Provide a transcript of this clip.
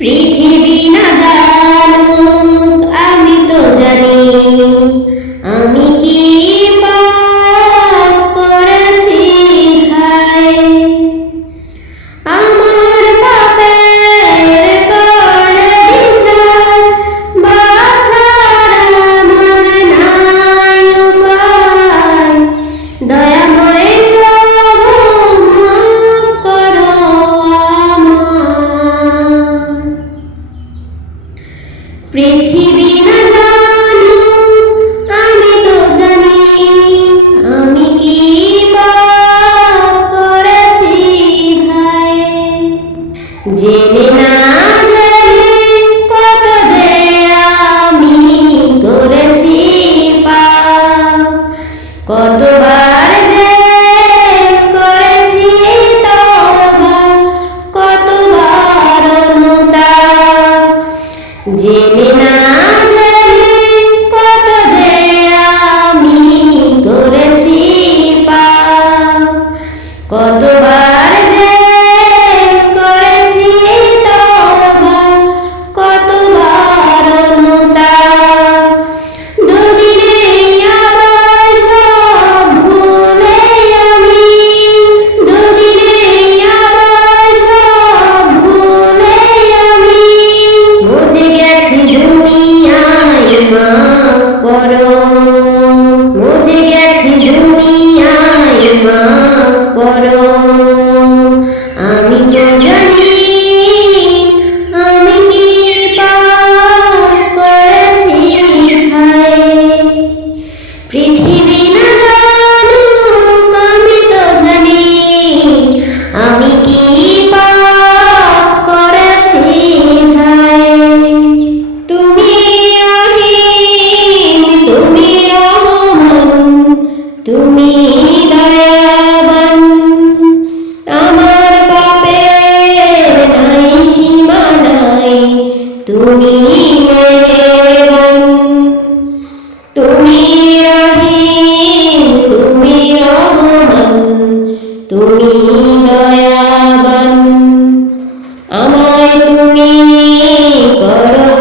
পৃথিবী না জানুক আমি তো জানি, আমি কি পাপ করেছি হায়। আমার পাপের করলে বিচার, বাছার আমার নাই উপায়। দয়াময় প্রভু মাফ করো আমায়। পৃথিবী না জানুক আমি তো জানি, আমি কি পাপ করেছি হায়। জেনে না জেনে কত যে আমি করেছি পাপ, কতবার যে করেছি তওবা, কতবার অনুতাপ। জেনে না জেনে কত যে আমি করেছি পাপ, কতবার যে করেছি তওবা, কতবার অনুতাপ। দুদিনে আবার সব ভুলে আমি, দুদিনে আবার সব ভুলে আমি। বুঝে গেছি দুনিয়ায় মাফ করো, বুঝে গেছি দুনিয়ায় মাফ করো। আমি তো জানি আমি কি পাপ করেছি হায়। পৃথিবী না জানুক আমি তো জানি, আমি কি পাপ করেছি হায়। তুমি রহিম, তুমি রহমান, তুমি দয়াবান। আমার পাপের নাই সীমা নাই, তুমি মেহেরবান। তুমি রহিম, তুমি রহমান, তুমি দয়াবান। আমায় তুমি করো